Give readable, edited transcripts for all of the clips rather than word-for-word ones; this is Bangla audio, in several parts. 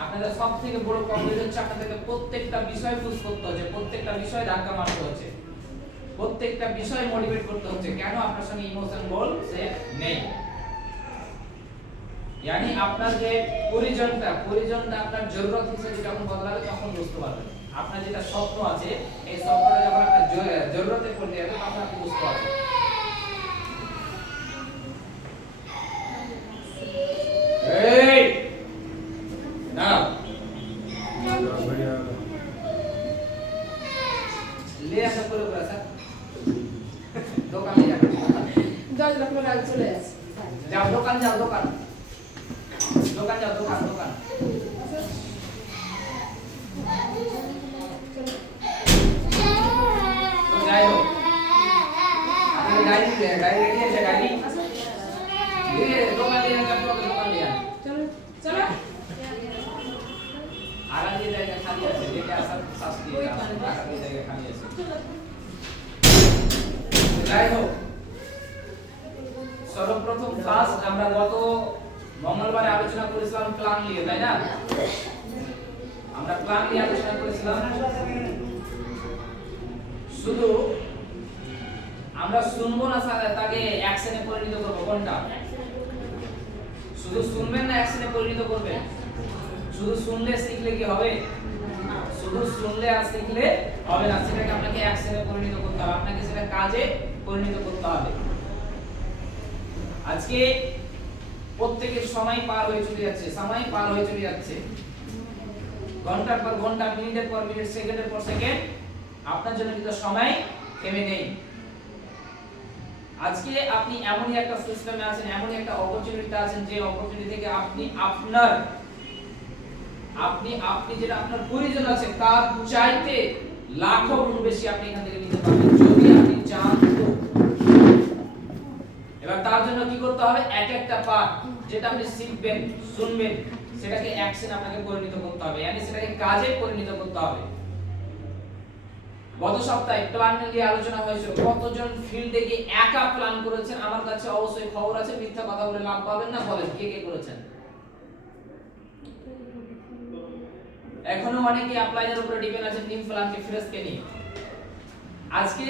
আপনাদের সবথেকে বড় প্রবলেম হচ্ছে আপনাদেরকে প্রত্যেকটা বিষয় পুশ করতে হচ্ছে, প্রত্যেকটা বিষয় ধাক্কা মারতে হচ্ছে, প্রত্যেকটা বিষয় মোটিভেট করতে হচ্ছে। কেন? আপনার সঙ্গে ইমোশন বল সে নেই। यानी আপনার যে পরিজনটা আপনার জরুরত হিসেবে যখন বদলাবে তখন বুঝতে পারবেন। আপনার যেটা স্বপ্ন আছে এই স্বপ্নটা যখন আপনার জরুরতে পড়ে যাবে তখন আপনি বুঝতে পারবেন। এই না ले ऐसा करो ऐसा दुकान ले जाओ, জল রাখলে আগে চলে আসে। जाओ दुकान जाओ, दुकान जाओ, दुकान तो जाओ आपने गाड़ी रेडी है गाड़ी ये दुकान ले जाओ, दुकान ले जाओ চলো চলো आगे দিয়ে জায়গা খালি আছে, যেটা আসার শাস্তি আগে দিয়ে জায়গা খালি আছে। যাই হোক, সর্বপ্রথম ক্লাস আমরা গত মঙ্গলবারে আলোচনা করেছিলাম প্ল্যান নিয়ে, তাই না? আমরা প্ল্যান নিয়ে আলোচনা করেছিলাম। শুধু আমরা শুনবো না, তাকে অ্যাকশনে পরিণত করব। কোনটা? শুধু শুনবেন না অ্যাকশনে পরিণত করবেন? শুধু শুনলে শিখলে কি হবে? শুধু শুনলে আর শিখলে হবে না, সেটাকে আপনাকে অ্যাকশনে পরিণত করতে হবে, আপনাকে সেটা কাজে পরিণত করতে হবে। আজকে প্রত্যেকের সময় পার হয়ে চলে যাচ্ছে, ঘন্টার পর ঘন্টা, মিনিটের পর মিনিট, সেকেন্ডের পর সেকেন্ড, আপনার জন্য কিন্তু সময় থেমে নেই। আজকে আপনি এমনই একটা সিস্টেমে আছেন, এমনই একটা অপরচুনিটিতে আছেন, যে অপরচুনিটি থেকে আপনি যেটা আপনার প্রয়োজন আছে তার চাইতে লাখো গুণ বেশি আপনি এখান থেকে নিতে পারবেন, যদি আপনি চান তো। এবার তার জন্য কি করতে হবে? এক একটা পার্ট যেটা আপনি শিখবেন, শুনবেন, সেটাকে অ্যাকশন আপনাকে পরিণত করতে হবে, মানে সেটাকে কাজে পরিণত করতে হবে। গত সপ্তাহে প্ল্যান নিয়ে আলোচনা হয়েছিল। কতজন ফিল্ডে গিয়ে একা প্ল্যান করেছেন? আমার কাছে অবশ্যই খবর আছে, মিথ্যা কথা বলে লাভ পাবেন না। বলেন কে কে করেছেন? এখনো অনেকে অ্যাপ্লাইয়ের উপরে ডিপেন্ড আছেন টিম প্ল্যানকে ফ্রেশকে নিয়ে। আজকে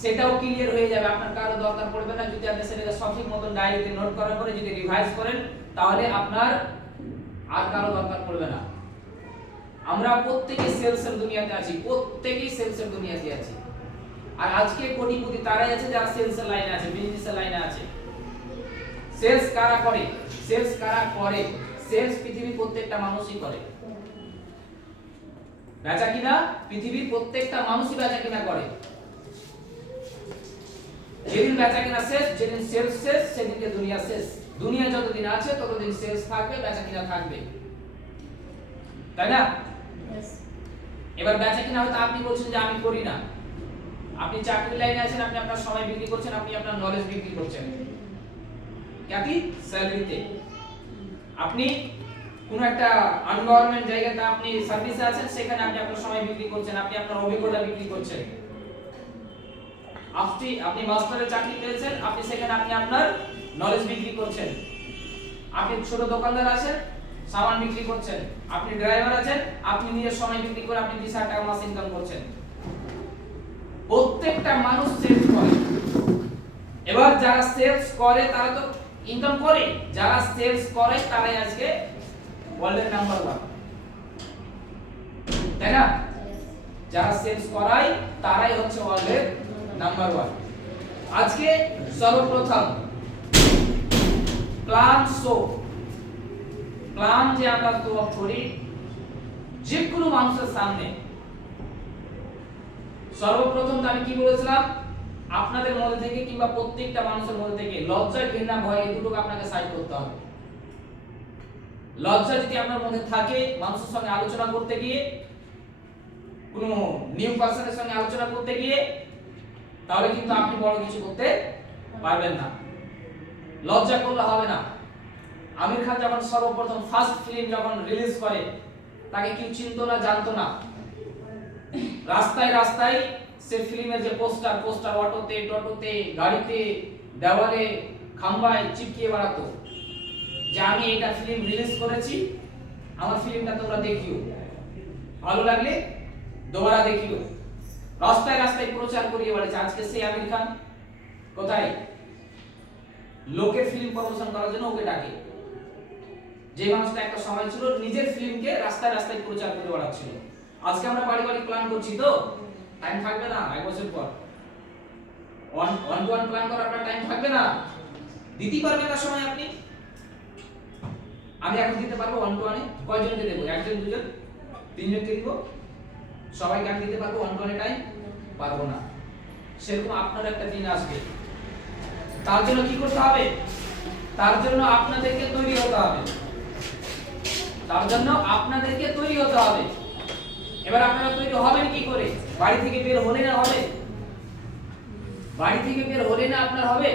সেটাও ক্লিয়ার হয়ে যাবে, আপনার কারো দরকার পড়বে না। যদি আপনি সেটাকে সঠিক মতন ডায়েরিতে নোট করার পরে যদি রিভাইজ করেন, তাহলে আপনার আর কারো দরকার পড়বে না। আমরা প্রত্যেকই সেলসের দুনিয়াতে আছি, আর আজকে কোটিপতি তারাই আছে যারা সেলসের লাইনে আছে, বিজনেসের লাইনে আছে। সেলস কারা করে? সেলস পৃথিবীর প্রত্যেকটা মানুষই করে। বেচা কিনা পৃথিবীর প্রত্যেকটা মানুষই বেচা কিনা করে। যেদিন বেচা কিনা শেষ, যেদিন সেলস শেষ, সেদিনকে দুনিয়া শেষ। দুনিয়া যতদিন আছে ততদিন সেলস থাকবে, বেচা কিনা থাকবে, তাই না? এবার বেচা কিনা হয়তো আপনি বলছেন যে আমি করি না, আপনি চাকরি লাইনে আছেন, আপনি আপনার সময় বিক্রি করছেন, আপনি আপনার নলেজ বিক্রি করছেন, কি স্যালারিতে। আপনি কোন একটা আনগভর্নমেন্ট জায়গাতে আপনি সার্ভিসে আছেন, সেখানে আপনি আপনার সময় বিক্রি করছেন, আপনি আপনার অভিজ্ঞতা বিক্রি করছেন। আপনি মাস্টারের চাকরি পেয়েছেন, আপনি সেখানে আপনি আপনার নলেজ বিক্রি করছেন। আপনি ছোট দোকানদার আছেন, সামান বিক্রি করছেন। আপনি ড্রাইভার আছেন, আপনি নিজের সময় বিক্রি করে আপনি 20,000 টাকা মাস ইনকাম করছেন। প্রত্যেকটা মানুষ সেলস করে। এবার যারা সেলস করে তারা তো ইনকাম করে, যারা সেলস করে তারাই আজকে ওয়ার্ল্ডের নাম্বার 1, তাই না? যারা সেলস করায় তারাই হচ্ছে ওয়ার্ল্ডের নাম্বার 1। আজকে সর্বপ্রথম প্ল্যান যে আমরা তৈরি করি যে কোনো মানুষের সামনে, সর্বপ্রথম আমি কি বলেছিলাম? আপনাদের মধ্যে থেকে কিংবা প্রত্যেকটা মানুষের মধ্যে থেকে লজ্জা, ঘৃণা, ভয় এই দুটোকে আপনাকে সাইড করতে হবে। লজ্জা যদি আপনার মধ্যে থাকে, মানুষের সঙ্গে আলোচনা করতে গিয়ে, কোনো নিউ পারসনের সঙ্গে আলোচনা করতে গিয়ে, তাহলে কিন্তু আপনি বড় কিছু করতে পারবেন না। লজ্জা করলে হবে না। আমির খান যখন সর্বপ্রথম ফার্স্ট ফিল্ম যখন রিলিজ করে, তাকে কেউ চিনতো না, জানতো না। রাস্তায় সে ফিল্মের যে পোস্টার অটোতে, টোটোতে, গাড়িতে, দেওয়ালে, খাম্বায় চিপকিয়ে বেড়াতো যে আমি এটা ফিল্ম রিলিজ করেছি, আমার ফিল্মটা তোমরা দেখিও, ভালো লাগলে দোবারা দেখিও। রাস্তায় রাস্তায় প্রচার করিয়ে বেড়াচ্ছে। আজকে সেই আমির খান কোথায়? লোকের ফিল্ম প্রমোশন করার জন্য ওকে ডাকে। যে মানুষটা একটা সময় ছিল নিজের ফিল্মকে রাস্তায় রাস্তায় প্রচার করে বেড়াচ্ছিল। আজকে আমরা বাড়ি বাড়ি প্ল্যান করছি, তো টাইম থাকবে না এক বছর পর। ওয়ান টু ওয়ান প্ল্যান করার আপনার টাইম থাকবে না, দিতে পারবেন না সময় আপনি। আমি এখন দিতে পারবো ওয়ান টু ওয়ানে? কয়জনকে দেবো? একজন, দুজন, তিনজনকে দিব? সবাইকে আমি দিতে পারবো ওয়ান টু ওয়ানে টাইম? পারবো না। সেরকম আপনার একটা দিন আসবে। তার জন্য কি করতে হবে? তার জন্য আপনাদেরকে তৈরি হতে হবে। তার জন্য আপনাদেরকে তৈরি হতে হবে। এবার আপনারা তৈরি হবেন কি করে? বাড়ি থেকে বের হলে না হবে? বাড়ি থেকে বের হলে না আপনার হবে?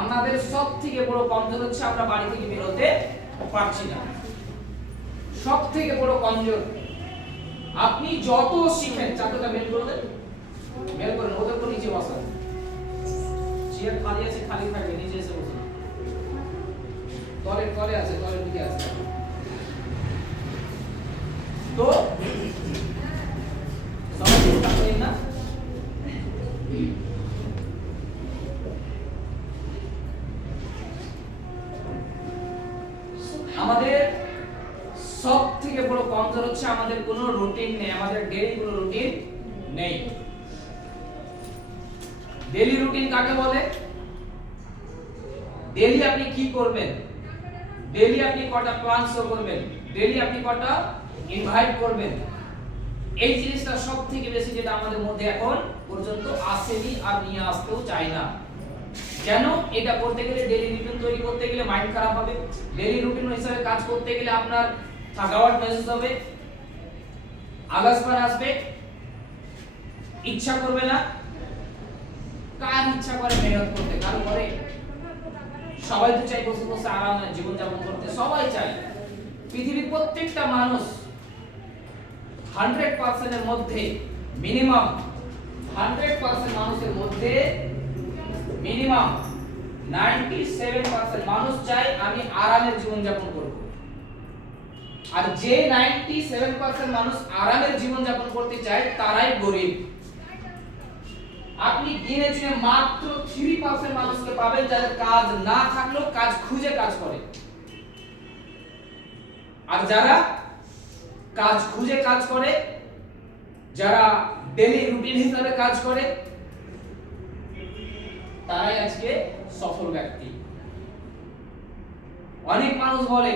আমাদের সব থেকে বড় কমজোর হচ্ছে আমরা বাড়ি থেকে বের হতে পারছি না। সব থেকে বড় কমজোর। আপনি যত শিখেন, চারটা মেল করে দেন, মেল করেন, ওদের উপর নিচে বসান। চেয়ার খালি আছে, খালি থাকবে, নিচে এসে বসুন। তলে আছে, তলের দিকে আছে। তো সবাই চেষ্টা করেন না। আমাদের সব থেকে বড় কমজোর হচ্ছে আমাদের কোনো রুটিন নেই, আমাদের ডেইলি কোনো রুটিন নেই। ডেইলি রুটিন কাকে বলে? ডেইলি আপনি কি করবেন, ডেইলি আপনি কটা প্ল্যান শো করবেন, ডেইলি আপনি কটা ইনভাইট করবেন, এই জিনিসটা সব থেকে বেশি যেটা আমাদের মধ্যে এখন পর্যন্ত আসেনি আর নিয়ে আসতেও চাই না। কেন? এটা করতে গেলে ডেইলি রুটিন তৈরি করতে গেলে মাইন্ড খারাপ হবে, ডেইলি রুটিন হিসেবে কাজ করতে গেলে আপনার থাকাওয়াট মেসেজ হবে, আলসপন আসবে, ইচ্ছা করবে না। কার ইচ্ছা করে মেহনত করতে? কার করে? সবাই তো চাই বসে বসে আরামে জীবন যাপন করতে, সবাই চায়। পৃথিবীর প্রত্যেকটা মানুষ 100% এর মধ্যে মিনিমাম 100% মানুষের মধ্যে মিনিমাম 97% মানুষ চায় আমি আরামের জীবন যাপন করব। আর যে 97% মানুষ আরামের জীবন যাপন করতে চায় তারাই গরিব। আপনি গিনে চুনে মাত্র 3% মানুষকে পাবেন যাদের কাজ না থাকলেও কাজ খুঁজে কাজ করে। আর যারা কাজ খুঁজে কাজ করে, যারা ডেইলি রুটিন হিসাবে কাজ করে, তারাই আজকে সফল ব্যক্তি। অনেক মানুষ বলে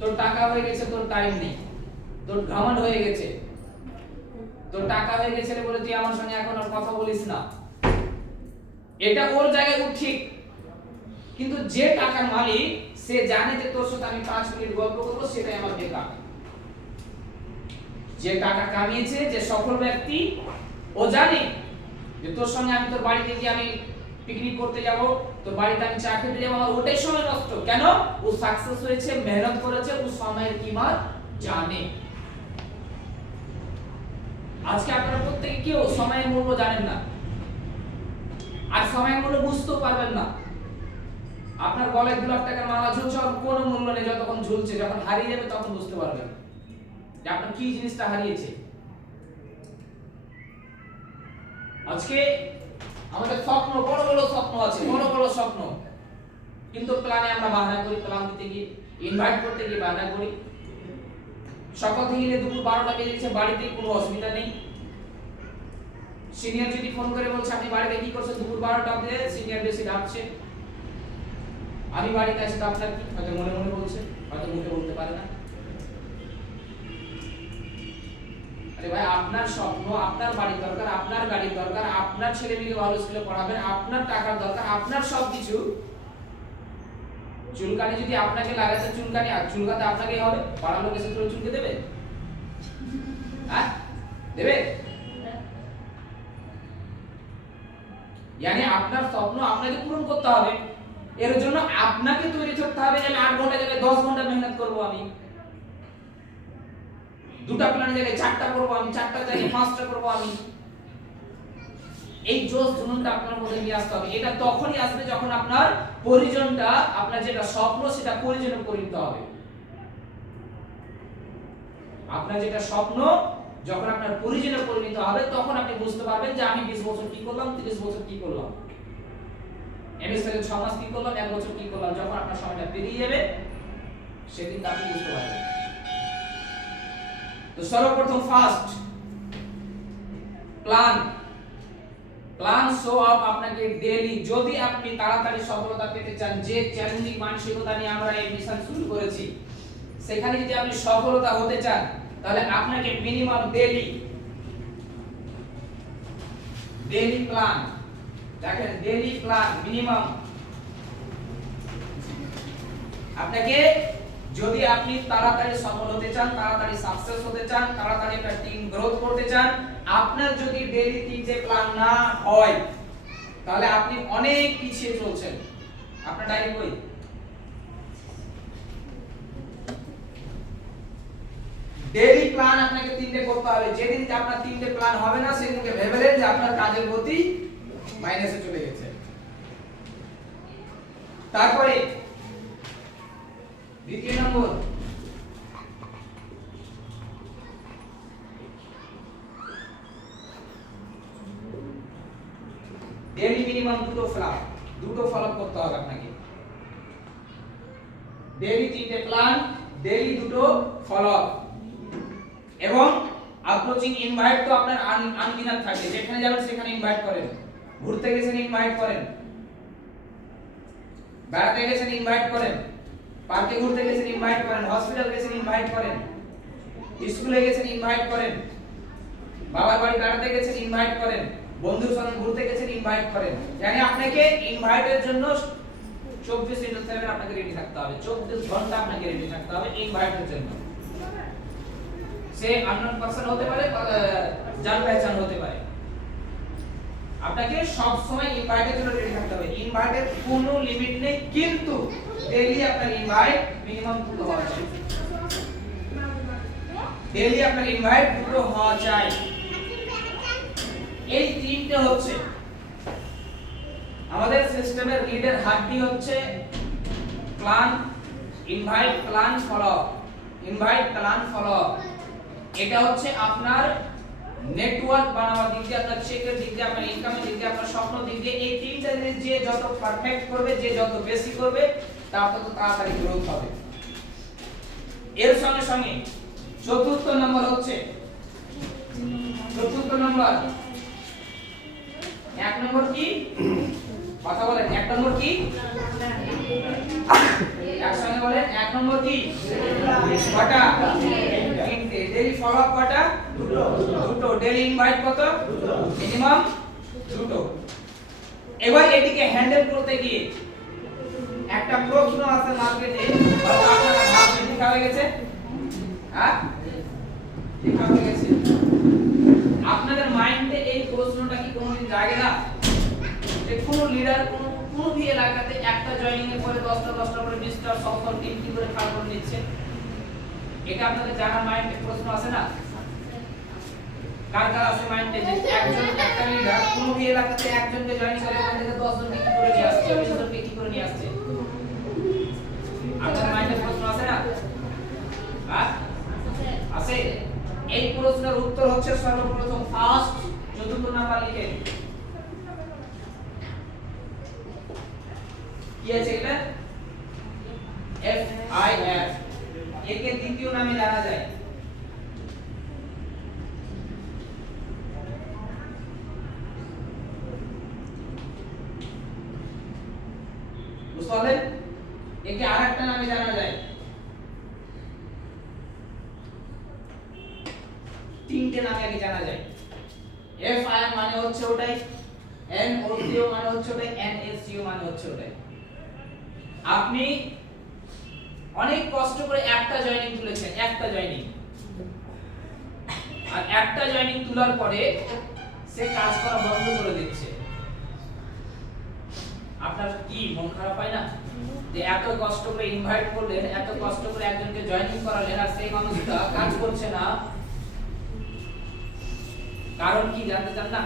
তোর টাকা হয়ে গেছে, তোর টাইম নেই, তোর ঘমন্ড হয়ে গেছে, তোর টাকা হয়ে গেছে বলে তুই আমার সঙ্গে এখন আর কথা বলিস না। এটা ওর জায়গায় ঠিক, কিন্তু যে টাকার মালিক সে জানে যে তোর সাথে আমি 5 মিনিট গল্প করব, সেটাই আমার বেকার। যে টাকা কামিয়েছে, যে সফল ব্যক্তি, ও জানে যে তোর সঙ্গে আমি তোর বাড়িতে গিয়ে আমি পিকনিক করতে যাব, তোর বাড়িতে আমি চা খেতে যাব, আমার ওটাই সময় নষ্ট। কেন? ও সাকসেস হয়েছে, মেহনত করেছে, ও সময়ের কিমাত জানে। আজকে আপনারা প্রত্যেকে কেউ সময়ের মূল্য জানেন না, আর সময়ের মূল্য বুঝতেও পারবেন না। আপনার গলায় 2 লাখ টাকার মালা ঝুলছে, আর কোনো মূল্য নেই যতক্ষণ ঝুলছে। যখন হারিয়ে যাবে তখন বুঝতে পারবেন যে আপনার কি জিনিসটা হারিয়েছে। আজকে আমাদের স্বপ্ন, বড় বড় স্বপ্ন আছে, বড় বড় স্বপ্ন, কিন্তু প্ল্যানে আমরা বাহানা করি, প্ল্যান দিতে গিয়ে, ইনভাইট করতে গিয়ে বাহানা করি। সকাল থেকে নিয়ে দুপুর 12টা বেজে গেছে, বাড়িতে কোনো অসুবিধা নেই। সিনিয়র যদি ফোন করে বলছে আপনি বাড়িতে কি করছেন, দুপুর 12টা অবধি সিনিয়র বেশি ডাকছে, আমি বাড়িতে আসি, তো আপনার কি? হয়তো মনে মনে বলছে, হয়তো মুখে বলতে পারে না। আরে ভাই, আপনার স্বপ্ন, আপনার বাড়ি দরকার, আপনার গাড়ি দরকার, আপনার ছেলে মেয়েকে ভালো স্কুলে পড়াবেন, আপনার টাকার দরকার, আপনার সবকিছু। চুলকানি যদি আপনাকে লাগাতে, চুলকানি আর চুলকাতে আপনাকেই হবে, পাড়ার লোক এসে তোর চুলকে দেবে? হ্যাঁ, দেবে? মানে আপনার স্বপ্ন আপনাকে পূরণ করতে হবে। এর জন্য আপনাকে তৈরি থাকতে হবে যে আমি 8 ঘন্টা জায়গায় 10 ঘন্টা মেহনত করব, আমি 2টা প্ল্যান জায়গায় 4টা করব, আমি 4টা জায়গায় 5টা করব। আমি এই জোশ জুনুনটা আপনার মধ্যে নিয়ে আসতে হবে। এটা তখনই আসবে যখন আপনার পরিজনটা, আপনার যেটা স্বপ্ন সেটা পরিজনে পরিণত হবে। আপনার যেটা স্বপ্ন যখন আপনার পরিজনে পরিণত হবে তখন আপনি বুঝতে পারবেন যে আমি 20 বছর কি করলাম, 30 বছর কি করলাম, এমএসএল 6 মাস কি করলাম, 1 বছর কি করলাম। যখন আপনার সময়টা পেরিয়ে যাবে সেদিন আপনি বুঝতে পারবেন। তো সর্বপ্রথম ফার্স্ট প্ল্যান শো আপ আপনাকে ডেইলি। যদি আপনি তাড়াতাড়ি সফলতা পেতে চান, যে চ্যালেঞ্জিং মানসিকতা নিয়ে আমরা এই মিশন শুরু করেছি সেখানে যদি আপনি সফলতা হতে চান তাহলে আপনাকে মিনিমাম ডেইলি প্ল্যান, দেখেন ডেইলি প্ল্যান মিনিমাম আপনাকে, যদি আপনি তাড়াতাড়ি সফল হতে চান, তাড়াতাড়ি সাকসেস হতে চান, তাড়াতাড়ি একটা টিম গ্রোথ করতে চান, আপনার যদি ডেইলি 3টে প্ল্যান না হয় তাহলে আপনি অনেক পিছিয়ে চলছেন। আপনার ডায়েরি বই ডেইলি প্ল্যান আপনাকে 3টে করতে হবে। যেদিন আপনার 3টে প্ল্যান হবে না সেদিনকে ভেবেলেন যে আপনার কাজের গতি মাইনাসে চলে গেছে। তারপরে দ্বিতীয় নম্বর, ডেইলি মিনিমাম দুটো ফলো আপ করতে হবে আপনাকে। ডেইলি 3টে প্ল্যান, ডেইলি দুটো ফলো আপ, এবং অ্যাপ্রোচিং ইনভাইট তো আপনার আনগিনাত থাকে। যেখানে যাবেন সেখানে ইনভাইট করেন, ঘুরতে গেছেন ইনভাইট করেন, বেড়াতে গেছেন ইনভাইট করেন, পার্কে ঘুরতে গেছেন ইনভাইট করেন, হসপিটাল গেছেন ইনভাইট করেন, স্কুলে গেছেন ইনভাইট করেন, বাবার বাড়ি বেড়াতে গেছেন ইনভাইট করেন, বন্ধুর সঙ্গে ঘুরতে গেছেন ইনভাইট করেন। মানে আপনাকে ইনভাইটের জন্য 24/7 আপনাকে রেডি থাকতে হবে, 24 ঘন্টা আপনাকে রেডি থাকতে হবে ইনভাইটের জন্য। সে আননোন পারসন হতে পারে, জান পহচান হতে পারে, আপনাকে সব সময় ইনভাইটের জন্য রেডি থাকতে হবে। ইনভাইটের কোনো লিমিট নেই, কিন্তু ডেইলি আপনার ইনভাইট মিনিমাম 2 হওয়া চাই। ডেইলি আপনার ইনভাইট 2 হওয়া চাই। এই 3টে হচ্ছে আমাদের সিস্টেমের লিডার হাড্ডি, হচ্ছে plan, invite, plan, follow up, invite, plan, follow up. এটা হচ্ছে আপনার নেটওয়ার্ক বানাবার দিক দিয়ে, আপনার চেকের দিক দিয়ে, আপনার ইনকামের দিক দিয়ে, আপনার স্বপ্ন দিক দিয়ে। এই 3টা জিনিস যে যত পারফেক্ট করবে, যে যত বেশি করবে, তার তত তাড়াতাড়ি গ্রোথ হবে। এর সঙ্গে সঙ্গে চতুর্থ নম্বর, 1 নম্বর কি? কথা বলেন, 1 নম্বর কি? একসঙ্গে বলেন, 1 নম্বর কি? কটা? 3টে। ডেইলি ফলো আপ কটা? দুটো। ডেইলি ইনভাইট কত? মিনিমাম 2টো। এবার এটিকে হ্যান্ডেল করতে গিয়ে একটা প্রশ্ন আছে মার্কেটে, আপনারা ভাবছেন লেখা হয়ে গেছে, হ্যাঁ লেখা হয়ে গেছে। আপনাদের মাইন্ডে এই প্রশ্নটা কি কোনোদিন জাগে না যে কোন লিডার কোন ভি এলাকাতে একটা জয়েনিং এর পরে 10টা করে 20টা সফল টিম কি করে কাজ করে নিচ্ছে? এটা আপনাদের জানার মাইন্ডে প্রশ্ন আছে না? কার কার আছে মাইন্ডে যে একজন একটা লিডার কোন ভি এলাকাতে একজনকে জয়েনিং করে ওখান থেকে 10 জনকে কি করে নিয়ে আসছে, 20 জনকে কি করে নিয়ে আসছে? আপনাদের মাইন্ডে প্রশ্ন আছে না? হ্যাঁ আছে। এই প্রশ্নের উত্তর হচ্ছে সর্বপ্রথম ফার্স্ট, চতুর্থ নাম্বার লিখে কি আছে এটা? FIF। একে দ্বিতীয় নামে জানা যায় বুঝতে পারলেন? একে আরেকটা নামে জানা যায়, 3টে নামে আগে জানা যায়। FIF মানে হচ্ছে ওটাই, NOCO মানে হচ্ছে ওটাই, NSCO মানে হচ্ছে ওটাই। আপনি অনেক কষ্ট করে একটা জয়েনিং তুলেছেন, একটা জয়েনিং, আর একটা জয়েনিং তোলার পরে সে কাজ করা বন্ধ করে দিচ্ছে, আপনার কি মন খারাপ হয় না? যে এত কষ্ট করে ইনভাইট করলেন, এত কষ্ট করে একজনকে জয়েনিং করালেন, আর সেই মানুষটা কাজ করছে না, কারণ কি জানতে চান না?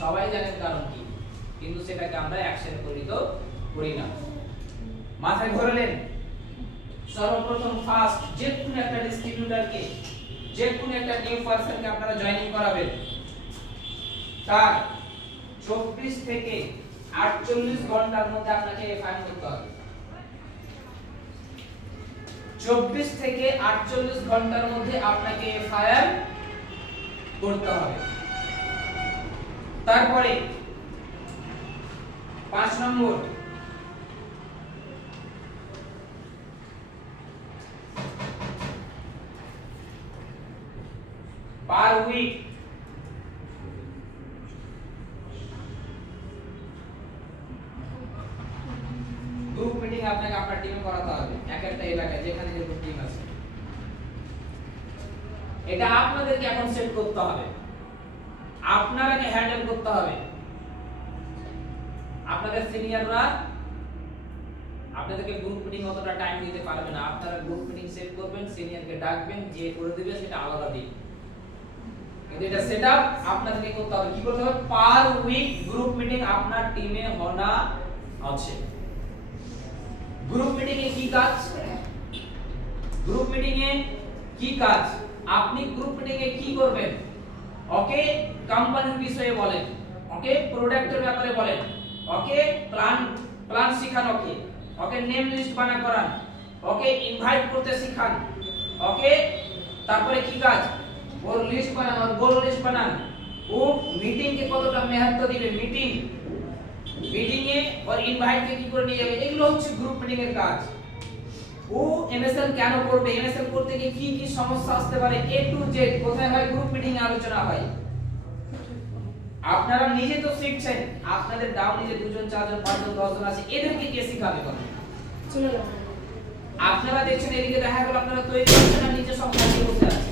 সবাই জানেন কারণ কি, কিন্তু সেটাকে আমরা অ্যাকশনে পরিণত করি না। মাথায় ধরলেন সর্বপ্রথম ফার্স্ট যে কোনো একটা ডিস্ট্রিবিউটরকে, যে কোনো একটা নিউ পারসনকে আপনারা জয়েনিং করাবেন, তার 24 থেকে 48 ঘন্টার মধ্যে আপনাকে ফাইন করতে হবে। 24 থেকে 48 ঘন্টার মধ্যে আপনাকে এফআইআর করতে হবে। তারপরে 5 নম্বর, পার উইক গ্রুপ মিটিং আপনাকে আপনার টিমে করাতে হবে, এক একটা এলাকায় যেখানে যে টিম আছে। এটা আপনাদেরকে এখন সেট করতে হবে, আপনারাকে হ্যান্ডেল করতে হবে। আপনাদের সিনিয়ররা আপনাদেরকে গ্রুপ মিটিং অতটা টাইম দিতে পারবে না, আপনারা গ্রুপ মিটিং সেট করবেন, সিনিয়রকে ডাকবেন, যে করে দিবে সেটা আলাদা দিন। কিন্তু এটা সেটআপ আপনাদেরকে করতে হবে। কি করতে হবে? পার উইক গ্রুপ মিটিং আপনার টিমে হোনা আছে। গ্রুপ মিটিং এ কি কাজ? গ্রুপ মিটিং এ কি কাজ? আপনি গ্রুপ মিটিং এ কি করবেন? ওকে কোম্পানির বিষয়ে বলেন, ওকে প্রোডাক্টের ব্যাপারে বলেন, ওকে প্ল্যান শিখান, ওকে নেম লিস্ট বানা করান, ওকে ইনভাইট করতে শিখান, ওকে তারপরে কি কাজ? ওর লিস্ট বানান, ওর গোল লিস্ট বানান, ও মিটিং কে কতটা महत्व দিবে, মিটিং এ ওর ইনভাইট কে কি করে নিয়ে যাবে, এগুলো হচ্ছে গ্রুপ মিটিং এর কাজ। ও এমএসএল কেন করবে, এমএসএল করতে গিয়ে কি কি সমস্যা আসতে পারে, এ টু জেড কোথায় হয় গ্রুপ মিটিং এ আলোচনা হয়। আপনারা নিজে তো শিখছেন, আপনাদের ডাউনে যে 2 জন 4 জন 5 জন 10 জন আছে, এদেরকে কে শিখাবে কথা? চলে যাও। আপনারা দেখছেন এদিকে দেখা গেল আপনারা তৈরি করছেন আর নিচে সব খালি বসে আছে।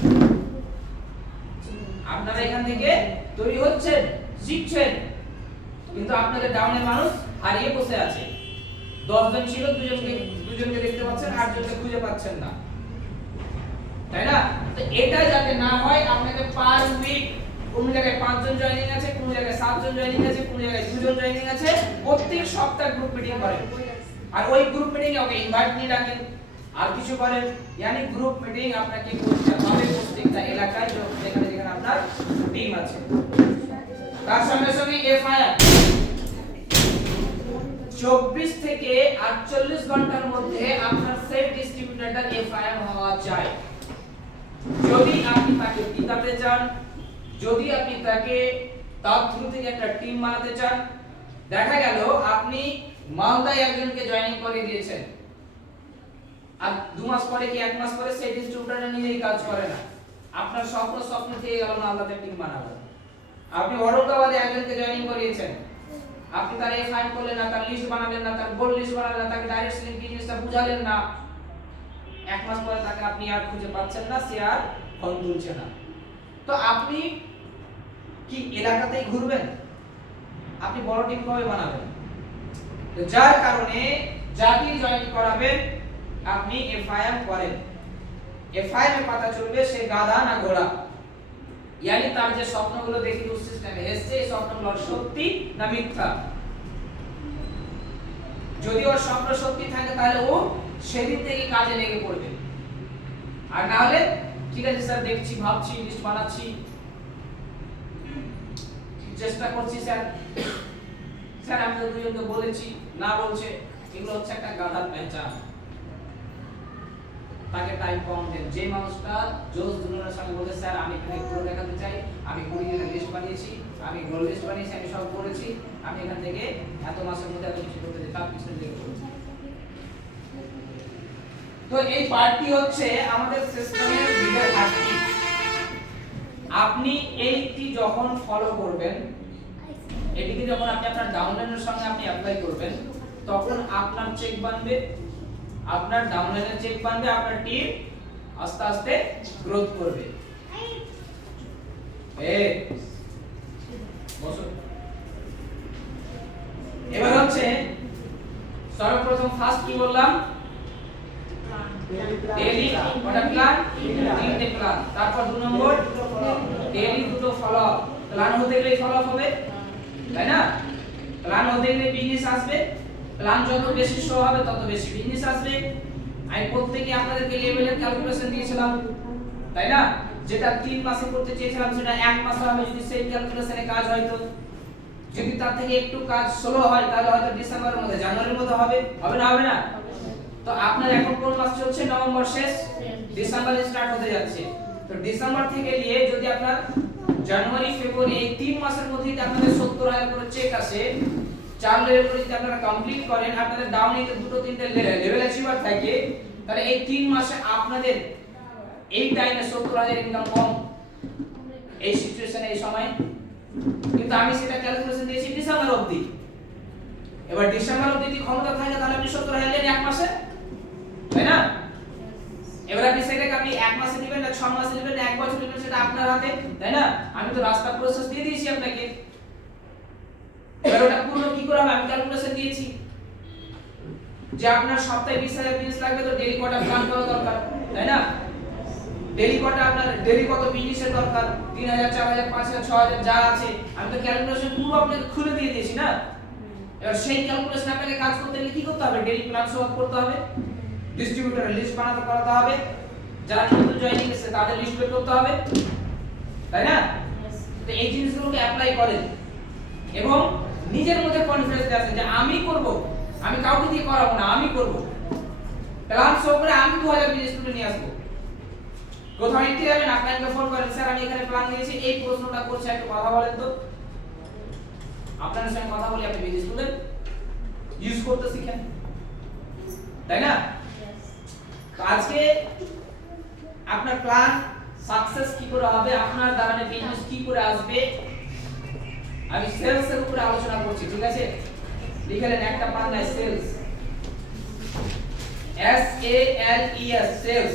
আপনারা এখান থেকে তৈরি হচ্ছেন, শিখছেন, কিন্তু আপনাদের ডাউনের মানুষ হারিয়ে বসে আছে। 10 জন ছিল, দুজনকে দেখতে পাচ্ছেন, 8 জনকে খুঁজে পাচ্ছেন না, তাই না? তো এটা যাতে না হয় আপনাকে পার উইক কোন জায়গায় 5 জন জয়েনিং আছে, কোন জায়গায় 7 জন জয়েনিং আছে, কোন জায়গায় 2 জন জয়েনিং আছে, প্রত্যেক সপ্তাহে গ্রুপ মিটিং করেন। আর ওই গ্রুপ মিটিং এ ওকে ইনভাইট নিয়ে ডাকেন, আর কিছু করেন, यानी গ্রুপ মিটিং আপনাকে করতে হবে প্রত্যেকটা এলাকায় যেখানে যেখানে আপনার টিম আছে। তার সঙ্গে সঙ্গে এফআইআর 24 থেকে 48 ঘন্টার মধ্যে আপনার সেট ডিস্ট্রিবিউটরটার এফআইআর হওয়া চাই। যদি আপনি তাকে টিকাতে চান, যদি আপনি তাকে তার থ্রু থেকে একটা টিম বানাতে চান, দেখা গেল আপনি মালদায় একজনকে জয়েনিং করে দিয়েছেন, আর 2 মাস পরে কি 1 মাস পরে সেই ডিস্ট্রিবিউটরটা নিজেই কাজ করে না, আপনার স্বপ্ন থেকে গেল মালদাতে টিম বানাবেন। আপনি ঔরঙ্গাবাদে একজনকে জয়েনিং করিয়েছেন, আপনি তার এফআইআর করলেন না, তার লিস্ট বানালেন না, তার গোল লিস্ট বানালেন না, তাকে ডাইরেক্ট সেলিং কি জিনিসটা বুঝালেন না, 1 মাস পরে তাকে আপনি আর খুঁজে পাচ্ছেন না, সে আর ফোন তুলছে না। তো আপনি কি এলাকাতেই ঘুরবেন? আপনি বড় টিম কবে বানাবেন? তো যার কারণে যাকে জয়েন করাবেন আপনি এফআইআর করেন। এফআইআর এর পাতা চলবে সে গাধা না ঘোড়া, यानी তার যে স্বপ্নগুলো দেখি তো সিস্টেমে এসছে, এই স্বপ্নগুলো সত্যি না মিথ্যা। যদি ওর স্বপ্ন সত্যি থাকে তাহলে ও সেদিন থেকে কাজে লেগে পড়বে, আর না হলে ঠিক আছে স্যার দেখছি, ভাবছি, লিস্ট বানাচ্ছি, চেষ্টা করছি স্যার আমি তো দুজনকে বলেছি, না বলছে, এগুলো হচ্ছে একটা গাধার পেঁচান। তাকে টাইম কম দেন। যে মানুষটা জোস দুজনের সঙ্গে বলে স্যার আমি এখানে পুরো দেখাতে চাই, আমি 20 জনের লিস্ট বানিয়েছি, আমি গোল লিস্ট বানিয়েছি, আমি সব করেছি, আমি এখান থেকে এত মাসের মধ্যে এত কিছু করতে চাই, তার পিছনে লেগে পড়েছি। তো এই পার্টটি হচ্ছে আমাদের সিস্টেমের বিগের ঘাটতি। আপনি এইটি যখন ফলো করবেন, এটিকে যখন আপনি আপনার ডাউনলাইনের সঙ্গে আপনি অ্যাপ্লাই করবেন, তখন আপনার চেক বানবে, আপনার ডাউনলাইনের চেক বানবে, আপনার টিম আস্তে আস্তে গ্রোথ করবে। বসো। এবার হচ্ছে সর্বপ্রথম ফার্স্ট কি বললাম? ডেইলি কটা প্ল্যান? 3টে প্ল্যান। তারপর 2 নম্বর ডেইলি 2টো ফলো আপ। প্ল্যান হতে গেলে ফলো আপ হবে, তাই না? প্ল্যান হতে গেলে বিজনেস আসবে, প্ল্যান যত বেশি শো হবে তত বেশি বিজনেস আসবে। আমি প্রত্যেককে আপনাদেরকে লেভেলের ক্যালকুলেশন দিয়েছিলাম, তাই না? যেটা 3 মাসে করতে চেয়েছিলাম সেটা 1 মাসে হবে যদি সেই ক্যালকুলেশনে কাজ হয়। তো যদি তার থেকে একটু কাজ স্লো হয় তাহলে হয়তো ডিসেম্বরের মধ্যে জানুয়ারির মধ্যে হবে, হবে না? হবে না? তো আপনার এখন কোন মাস চলছে? নভেম্বর শেষ, ডিসেম্বর স্টার্ট হতে যাচ্ছে। তো ডিসেম্বর থেকে নিয়ে যদি আপনার জানুয়ারি ফেব্রুয়ারি এই 3 মাসের মধ্যে যদি আপনাদের 70,000 করে চেক আসে, 4 লেভেল করে যদি আপনারা কমপ্লিট করেন, আপনাদের ডাউনে তো দুটো তিনটে লেভেল অ্যাচিভার থাকে, তাহলে এই 3 মাসে আপনাদের এই টাইমে 70,000 ইনকাম কম এই সিচুয়েশনে এই সময়। কিন্তু আমি সেটা ক্যালকুলেশন দিয়েছি ডিসেম্বর অবধি। এবার ডিসেম্বর অবধি যদি ক্ষমতা থাকে তাহলে আপনি 70,000 নেন 1 মাসে, তাই না? এবার আপনি সেটাকে আপনি 1 মাসে নেবেন না 6 মাসে নেবেন না 1 বছর নেবেন সেটা আপনার হাতে, তাই না? আমি তো রাস্তা প্রসেস দিয়ে দিয়েছি আপনাকে। এবার ওটা পুরো কি করে হবে আমি ক্যালকুলেশন দিয়েছি যে আপনার সপ্তাহে 20,000 বিজনেস লাগবে, তো ডেইলি কটা প্ল্যান করা দরকার, তাই না? ডেইলি কটা আপনার ডেইলি কত বিজনেসের দরকার, 3,000 4,000 5,000 6,000 যা আছে আমি তো ক্যালকুলেশন পুরো আপনাকে খুলে দিয়ে দিয়েছি না। এবার সেই ক্যালকুলেশন আপনাকে কাজ করতে গেলে কি করতে হবে? ডেইলি প্ল্যান সলভ করতে হবে, ডিস্ট্রিবিউটরের লিস্ট বানাতে করাতে হবে, যারা নতুন জয়েনিং এসেছে তাদের লিস্ট বের করতে হবে, তাই না? তো এই জিনিসগুলোকে অ্যাপ্লাই করেন এবং নিজের মধ্যে কনফিডেন্স আসে যে আমি করব, আমি কাউকে দিয়ে করাবো না, আমি করব। প্ল্যান শো করে আমি 2000 বিজনেস তুলে নিয়ে আসবো। কোথাও নিতে যাবেন আপনাকে ফোন করেন, স্যার আমি এখানে প্ল্যান দিয়েছি এই প্রশ্নটা করছে একটু কথা বলেন তো, আপনার সঙ্গে কথা বলি আপনি বিজনেস তুলেন ইউজ করতে শিখেন, তাই না? তো আজকে আপনার প্ল্যান সাকসেস কি করে হবে, আপনার দ্বারা বিজনেস কি করে আসবে, আমি সেলস এর উপরে আলোচনা করছি, ঠিক আছে? লিখে নেন একটা পান্নায় sales, S A L E S sales.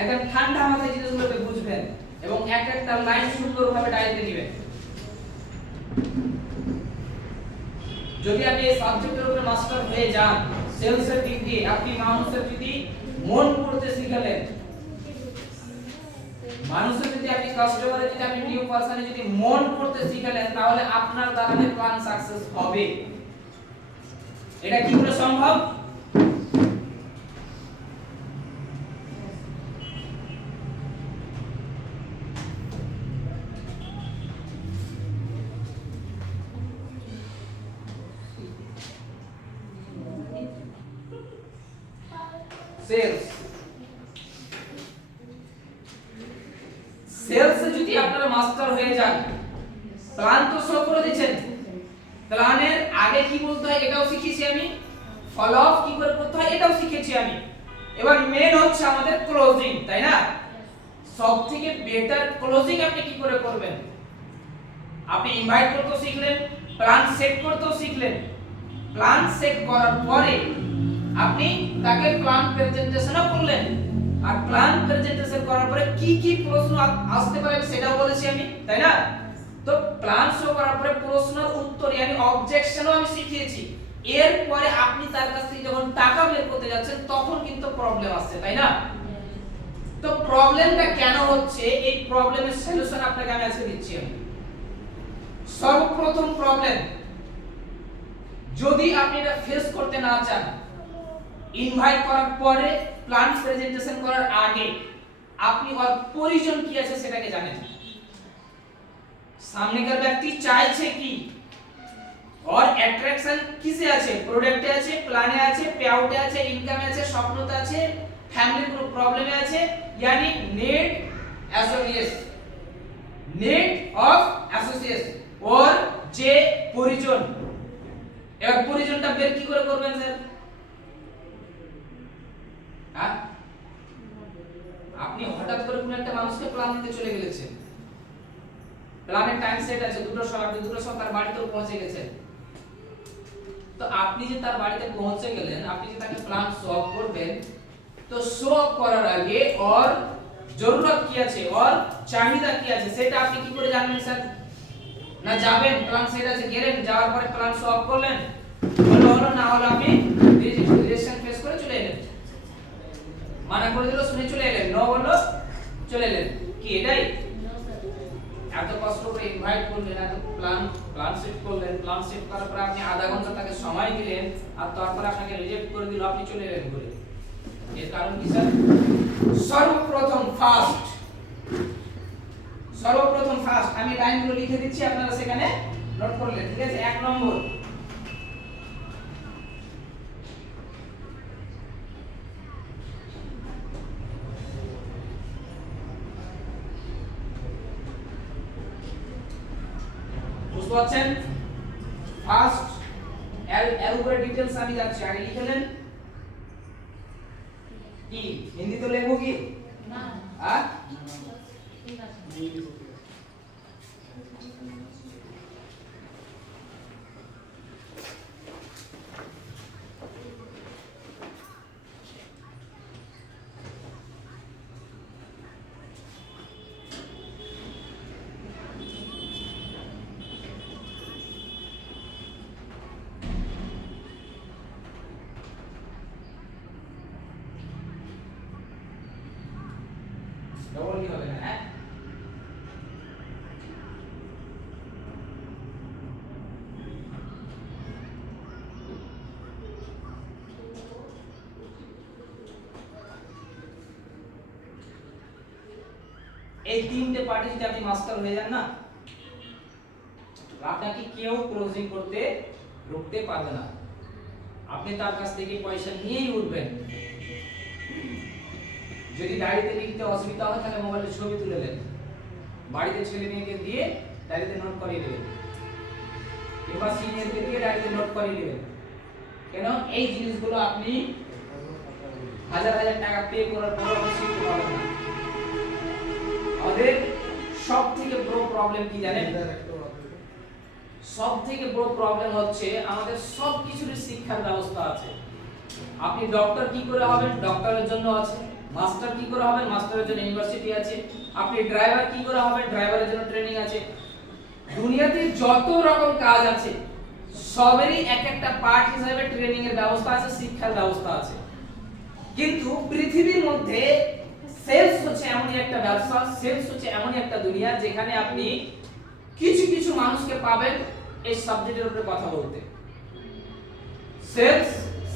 একদম ঠান্ডা মাথায় জিনিসগুলোকে বুঝবেন এবং এক একটা লাইন সুন্দরভাবে ডাইরেক্টলি নেবেন। যদি আপনি এই সাবজেক্টের উপরে মাস্টার হয়ে যান, সেলসের দিক দিয়ে আপনি মানুষের যদি মন পড়তে শিখলেন, মানুষের যদি আপনি কাস্টমারের যদি আপনি নিউ পারসনে যদি মন পড়তে শিখলেন, তাহলে আপনার দ্বারা প্ল্যান সাকসেস হবে। এটা কি করে সম্ভব? সেলস, সেলস যদি আপনারা মাস্টার হয়ে যান, প্ল্যান তো শো করে দিয়েছেন, প্ল্যানের আগে কি বলতে হয় এটাও শিখিয়েছি আমি, ফলো আপ কি করে করতে হয় এটাও শিখেছি আমি। এবার মেন হচ্ছে আমাদের ক্লোজিং, তাই না? সবথেকে বেটার ক্লোজিং আপনি কি করে করবেন? আপনি ইনভাইট করতেও শিখলেন, প্ল্যান সেট করতেও শিখলেন, প্ল্যান সেট করার পরে আপনি তাকে প্ল্যান প্রেজেন্টেশনও করলেন, আর প্ল্যান প্রেজেন্টেশন করার পরে কি কি প্রশ্ন আসতে পারে সেটাও বলেছি আমি, তাই না? তো প্ল্যান শো করার পরে প্রশ্নের উত্তর আমি অবজেকশনও আমি শিখিয়েছি। এরপরে আপনি তার কাছ থেকে যখন টাকা বের করতে যাচ্ছেন তখন কিন্তু প্রবলেম আসছে, তাই না? তো প্রবলেমটা কেন হচ্ছে, এই প্রবলেমের সলিউশন আপনাকে আমি আজকে দিচ্ছি। আমি সর্বপ্রথম প্রবলেম যদি আপনি এটা ফেস করতে না চান, ইনভাইট করার পরে প্ল্যান প্রেজেন্টেশন করার আগে আপনি ওর পরিজন কি আছে সেটাকে জানেন। সামনেকার ব্যক্তি চাইছে কি, और অ্যাট্রাকশন কিসে আছে, প্রোডাক্টে আছে, প্ল্যানে আছে, পেআউটে আছে, ইনকামে আছে, স্বপ্নতে আছে, ফ্যামিলির কোনো প্রবলেমে আছে, यानी need association, need of association और যে পরিজন। এবার পরিজনটা বের কি করে করবেন স্যার? হ্যাঁ, আপনি হঠাৎ করে কোন একটা মানুষকে প্ল্যান দিতে চলে গেলেছেন, প্ল্যানের টাইম সেট আছে দুটোর সময়, আপনি দুটোর সময় তার বাড়িতে পৌঁছে গেছেন। তো আপনি যে তার বাড়িতে পৌঁছে গেলেন, আপনি যে তাকে প্ল্যান সলভ করবেন, তো সলভ করার আগে और জরুরত কি আছে और চাহিদা কি আছে সেটা আপনি কি করে জানবেন স্যার? না যাবেন প্ল্যান সেট আছে গেলেন, যাওয়ার পরে প্ল্যান সলভ করলেন, হলো না হলো আপনি রিজেকশন ফেস করে চলে এলেন, মানা করে দিল শুনে চলে এলেন, নো বললো চলে এলেন, কি এটাই? এত কষ্ট করে ইনভাইট করলেন, এত প্ল্যান সেট করলেন, প্ল্যান সেট করার পর আপনি আধা ঘন্টা তাকে সময় দিলেন আর তারপর আপনাকে রিজেক্ট করে দিল, আপনি চলে এলেন ঘুরে। এর কারণ কি স্যার? সর্বপ্রথম ফার্স্ট আমি লাইনগুলো লিখে দিচ্ছি, আপনারা সেখানে নোট করলেন, ঠিক আছে? 1 নম্বর, বুঝতে পারছেন? ফার্স্ট এর উপরে ডিটেইলস আমি যাচ্ছি, আগে লিখে নেন। কি হিন্দিতে লিখবো কি না আর ঠিক আছে ডবল কি হবে না, হ্যাঁ? এই তিনটে পার্টি যদি আপনি মাস্টার হয়ে যান না, আপনাকে কেউ ক্লোজিং করতে রুখতে পারবে না। আপনি তার কাছ থেকে পয়সা নিয়েই উঠবেন। যদি ডায়েরিতে লিখতে অসুবিধা হয় তাহলে মোবাইলে ছবি তুলে নেন, বাড়িতে ছেলে মেয়েকে দিয়ে ডায়েরিতে নোট করিয়ে দেবেন, কিংবা সিনিয়রকে দিয়ে ডায়েরিতে নোট করিয়ে দেবেন। কেন? এই জিনিসগুলো আপনি হাজার হাজার টাকা পে করার পর আপনি শিখতে পারবেন না। আমাদের সব থেকে বড় প্রবলেম কি জানেন? সব থেকে বড় প্রবলেম হচ্ছে আমাদের সব কিছুর শিক্ষার ব্যবস্থা আছে। আপনি ডক্টর কি করে হবেন? ডক্টরের জন্য আছে। মাস্টার কি করে হবেন? মাস্টারের জন্য ইউনিভার্সিটি আছে। আপনি ড্রাইভার কি করে হবেন? ড্রাইভারের জন্য ট্রেনিং আছে। দুনিয়াতে যত রকম কাজ আছে সবেরই এক একটা পার্ট হিসেবে ট্রেনিং এর ব্যবস্থা আছে, শিক্ষার ব্যবস্থা আছে। কিন্তু পৃথিবীর মধ্যে সেলস হচ্ছে এমনই একটা ব্যবসা, সেলস হচ্ছে এমনই একটা দুনিয়া যেখানে আপনি কিছু কিছু মানুষকে পাবেন এই সাবজেক্টের উপরে কথা বলতে।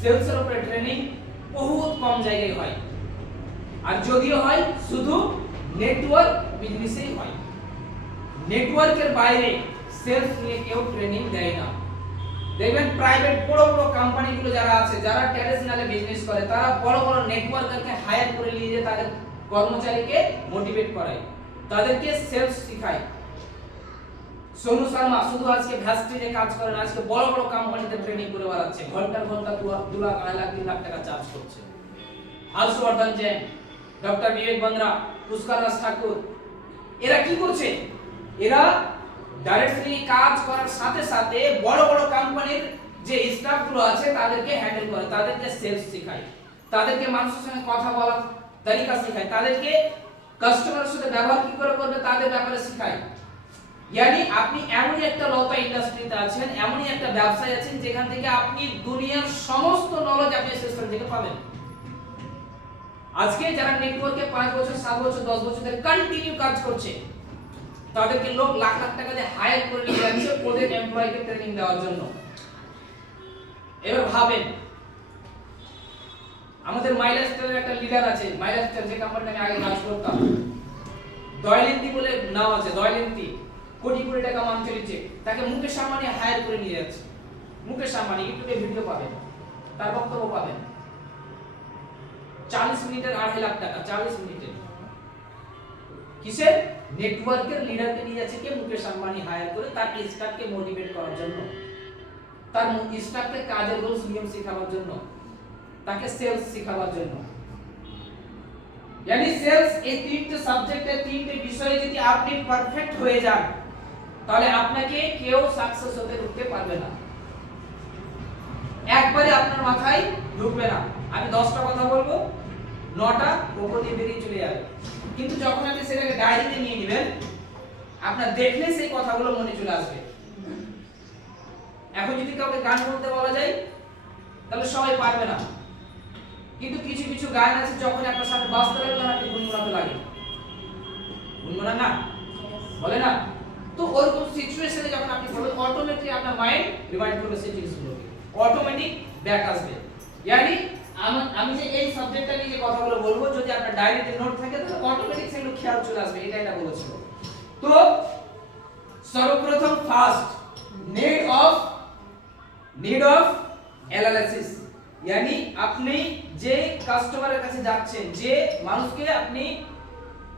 সেলসের উপরে ট্রেনিং বহুত কম জায়গায় হয়, আর যদিও হয় শুধু নেটওয়ার্ক বিজনেসেই হয়। নেটওয়ার্কের বাইরে সেলস নিয়ে কেউ ট্রেনিং দেয় না। দেখবেন প্রাইভেট বড় বড় কোম্পানিগুলো যারা আছে, যারা ট্র্যাডিশনালি বিজনেস করে, তারা বড় বড় নেটওয়ার্কারকে হায়ার করে নিয়ে যে তাদের কর্মচারীকে মোটিভেট করায়, তাদেরকে সেলস শেখায়। সোনু শর্মা শুধু আজকে ভ্যাস্টিজে কাজ করেন, আজকে বড় বড় কোম্পানিতে ট্রেনিং করে বেড়াচ্ছে, ঘন্টার ঘন্টা 2 লাখ 2.5 লাখ 3 লাখ টাকা চার্জ করছে। হর্ষবর্ধন জৈন, ডক্টর বিবেক বন্দ্রা, পুষ্কর রাজ ঠাকুর, এরা কি করছে? এরা ডাইরেক্টলি কাজ করার সাথে সাথে বড় বড় কোম্পানির যে স্টাফ গুলো আছে তাদেরকে হ্যান্ডেল করে, তাদেরকে সেলস শেখায়, তাদেরকে মানুষের সঙ্গে কথা বলার তরিকা শেখায়, তাদেরকে কাস্টমারের সাথে ব্যবহার কি করে করবে তাদের ব্যাপারে শেখায়। यानी আপনি এমনই একটা লতা ইন্ডাস্ট্রিতে আছেন, এমনই একটা ব্যবসায় আছেন যেখান থেকে আপনি দুনিয়ার সমস্ত নলেজ আপনি সিস্টেম থেকে পাবেন। আজকে যারা নেটওয়ার্কে 5 বছর 7 বছর 10 বছর ধরে কন্টিনিউ কাজ করছে, তাদেরকে লোক লাখ লাখ টাকা দিয়ে হায়ার করে নিয়ে যাচ্ছে ওদের এমপ্লয়িকে ট্রেনিং দেওয়ার জন্য। এবার ভাবেন, আমাদের মাইলাস্টারের একটা লিডার আছে, মাইলাস্টার যে কোম্পানিতে আমি আগে কাজ করতাম, দয়লেন্তি বলে নাম আছে, দয়লেন্তি কোটি কোটি টাকা মান চলেছে, তাকে মুকেশ আম্বানি হায়ার করে নিয়ে যাচ্ছে। মুকেশ আম্বানি ইউটিউবে ভিডিও পাবেন, তার বক্তব্য পাবেন, 40 মিনিটের 2.5 লাখ টাকা, 40 মিনিটে। কিসের? নেটওয়ার্কের লিডারকে নিয়ে যাচ্ছে কে? মুকেশ আম্বানি হায়ার করে তার স্টাফকে মোটিভেট করার জন্য, তার স্টাফকে কাজের রুলস নিয়ম শেখানোর জন্য, তাকে সেলস শেখানোর জন্য। यानी সেলস এই তিনটে সাবজেক্টে তিনটে বিষয়ে যদি আপনি পারফেক্ট হয়ে যান তাহলে আপনাকে কেউ সাকসেস হতে রুখতে পারবে না, একবারে আপনার মাথায় ঢুকবে না। আমি 10টা কথা বলবো, 9টা উপর দিয়ে বেরিয়ে চলে যাবে, কিন্তু যখন আপনি সেটাকে ডায়েরিতে নিয়ে নেবেন আপনার দেখলে সেই কথাগুলো মনে চলে আসবে। এখন যদি কাউকে গান বলতে বলা যায় তাহলে সবাই পারবে না, কিন্তু কিছু কিছু গান আছে যখন আপনার সাথে বাজতে লাগবে তখন আপনি গুনগুনাতে লাগে, গুনগুনান না? বলে না? তো তো ওরকম সিচুয়েশনে যখন আপনি পড়বেন অটোমেটিক আপনার মাইন্ড রিমাইন্ড করবে সেই জিনিসগুলোকে, অটোমেটিক ব্যাক আসবে। ইয়ানি আমি যে এই সাবজেক্টটা নিয়ে যে কথাগুলো বলবো যদি আপনার ডায়েরিতে নোট থাকে তাহলে অটোমেটিক সেগুলো খেয়াল চলে আসবে, এটা বলেছিল। তো সর্বপ্রথম ফার্স্ট need of analysis, यानी আপনি যে কাস্টমারের কাছে যাচ্ছেন, যে মানুষকে আপনি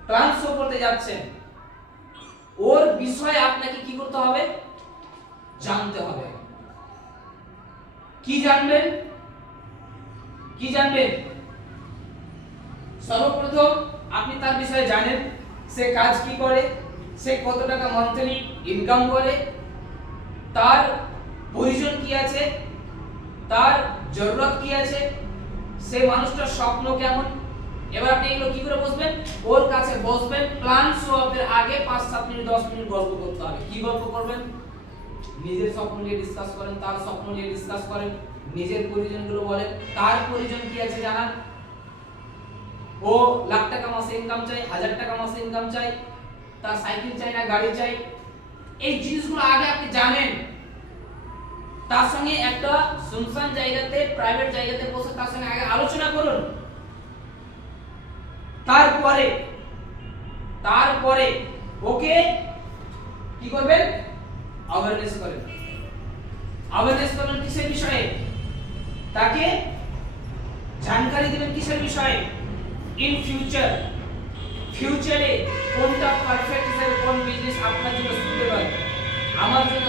ট্রান্সফার করতে যাচ্ছেন, ওর বিষয়ে আপনাকে কি করতে হবে? জানতে হবে। কি জানবেন? সর্বপ্রথম আপনি তার বিষয়ে জানেন, সে কাজ কি করে, সে কত টাকা মান্থলি ইনকাম করে, তার প্রয়োজন কি আছে, তার জরুরত কি আছে, সে মানুষটার স্বপ্ন কেমন। এবার আপনি এগুলো কি করে বুঝবেন? ওর কাছে বসবেন, প্ল্যান শো আপের আগে 5-7 মিনিট 10 মিনিট গল্প করতে হবে। কি গল্প করবেন? নিজের স্বপ্ন নিয়ে ডিসকাস করেন, তার স্বপ্ন নিয়ে ডিসকাস করেন, নিজের প্রয়োজনগুলো বলেন, তার প্রয়োজন কি আছে জানান। ও লাখ টাকা মাসে ইনকাম চাই, 1000 টাকা মাসে ইনকাম চাই, তার সাইকেল চাই না গাড়ি চাই, এই জিনিসগুলো আগে আপনি জানেন। তার সঙ্গে একটা শুনশান জায়গাতে, প্রাইভেট জায়গাতে বসে তার সঙ্গে আগে আলোচনা করুন। তারপরে ওকে কি করবেন? অ্যাওয়ারনেস করবেন কিসের বিষয়ে? তাকে জানকারি দিবেন কিসের বিষয়ে? ইন ফিউচারে কোনটা পারফেক্ট হিসেবে কোন বিজনেস আপনার জন্য সুটেবল, আমার জন্য